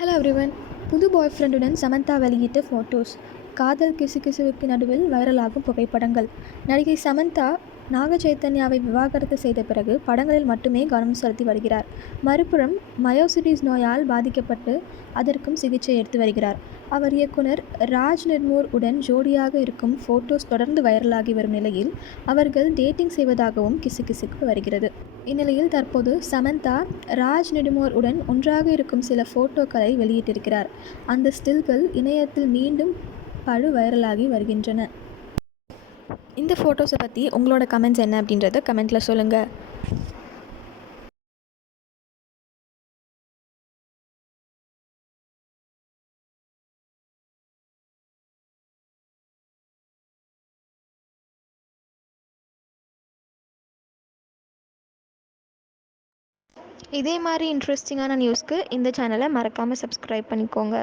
Hello everyone புது பாய் ஃப்ரெண்டுடன் சமந்தா வெளியிட்ட photos காதல் கிசுகிசுவுக்கு நடுவில் வைரலாகும் புகைப்படங்கள். நடிகை சமந்தா நாக சைத்தன்யாவை விவாகரத்து செய்த பிறகு படங்களில் மட்டுமே கவனம் செலுத்தி வருகிறார். மறுபுறம் மயோசிட்டிஸ் நோயால் பாதிக்கப்பட்டு அதற்கும் சிகிச்சை எடுத்து வருகிறார். அவர் இயக்குனர் ராஜ் நிர்மூர் உடன் ஜோடியாக இருக்கும் ஃபோட்டோஸ் தொடர்ந்து வைரலாகி வரும் நிலையில் அவர்கள் டேட்டிங் செய்வதாகவும் கிசுகிசுக்கு வருகிறது. இந்நிலையில் தற்போது சமந்தா ராஜ் நெடுமோர் உடன் ஒன்றாக இருக்கும் சில ஃபோட்டோக்களை வெளியிட்டிருக்கிறார். அந்த ஸ்டில்கள் இணையத்தில் மீண்டும் பழு வைரலாகி வருகின்றன. இந்த ஃபோட்டோஸை பற்றி உங்களோட கமெண்ட்ஸ் என்ன அப்படின்றத கமெண்ட்டில் சொல்லுங்கள் இதே மாதிரி இன்ட்ரெஸ்டிங்கான நியூஸ்க்கு இந்த சேனலை மறக்காமல் சப்ஸ்கிரைப் பண்ணிக்கோங்க.